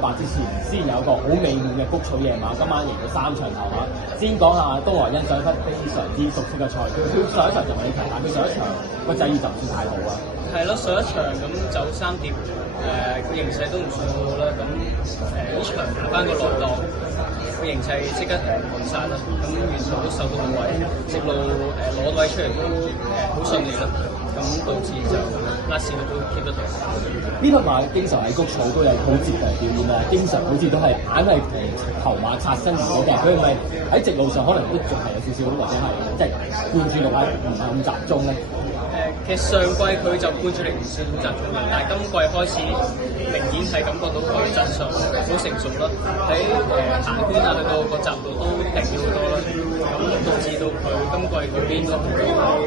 拜之前先有一個好美滿嘅谷草夜馬，今晚贏咗3場頭馬。先講下東華欣賞一匹非常之熟悉嘅賽，佢上一場就唔係呢場，但佢上一場個際遇就唔算太好啊。係咯，上一場咁走3碟，個形勢都唔算好啦。咁呢場打翻個內檔，個形勢即刻換晒啦。咁沿途都受到好位，直路攞位出嚟都好順利啦。咁導致就拉線都 keep 得到。呢匹馬經常喺谷草都有好接近表演啊，經常好似都係硬係同頭馬擦身而過嘅。佢係咪喺直路上可能都仲係有少少，或者係即係灌注力係唔係咁集中咧？其實上季佢就灌注力唔算好集中嘅，但係今季開始明顯係感覺到佢陣上好成熟啦。喺行圈啊，去到個閘度都定咗好多啦。咁導致到佢今季表現都好好。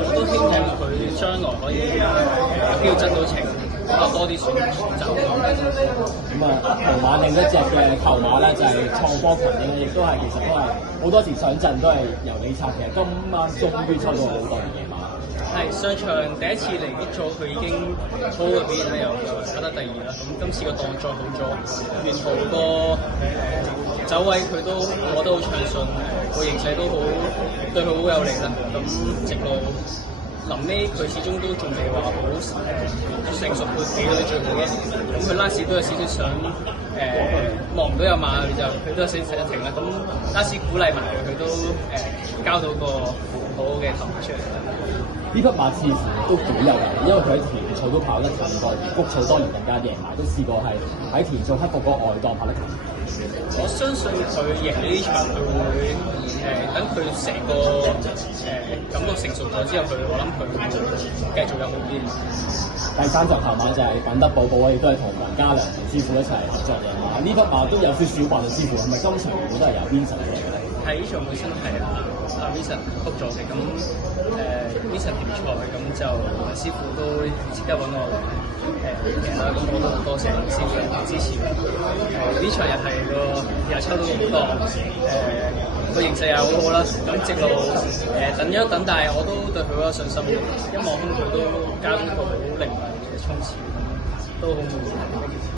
我都希望佢將來可以有機會爭到情，多啲選擇。咁啊，同馬另一隻嘅頭馬咧就係創科群英，亦都係其實都係好多時上陣都係由你策嘅。今晚終於抽到好多年嘅馬。係上場第一次嚟益咗，佢已經好嘅表現啦，又打得第2啦。咁今次個檔再好咗，沿途個走位佢都攞得好暢順，個形勢都好對佢好有利啦。咁直路臨尾佢始終都仲未話好成熟，佢俾到你最好嘅。咁佢拉屎都有少少想望唔到有馬，佢都有少少停啦。咁拉屎鼓勵埋佢都交到個好好嘅頭馬出嚟。呢匹馬似乎都幾有人，因為佢喺田草都跑得近過，而谷草當然更加贏埋，都試過係喺田草克服個外檔跑得近。我相信佢贏呢場，佢會等佢成個感覺成熟咗之後，我諗佢會繼續有好啲。第3隻頭馬就係品德寶寶，亦都係同黃家良師傅一齊合作嘅馬。呢匹馬都有少少話律師傅，係咪今場如果都係由 Vincent 嚟嘅咧？係呢場本身係Vincent 覆咗嘅，咁Vincent 點賽，咁就師傅都即刻揾我贏啦，咁我都好多謝師傅嘅支持。呢場又係又抽到咁多，個形勢又好好啦。咁直路等咗等，但係我都對佢好有信心，一望空佢都交到個好靈活嘅衝刺，都好滿意。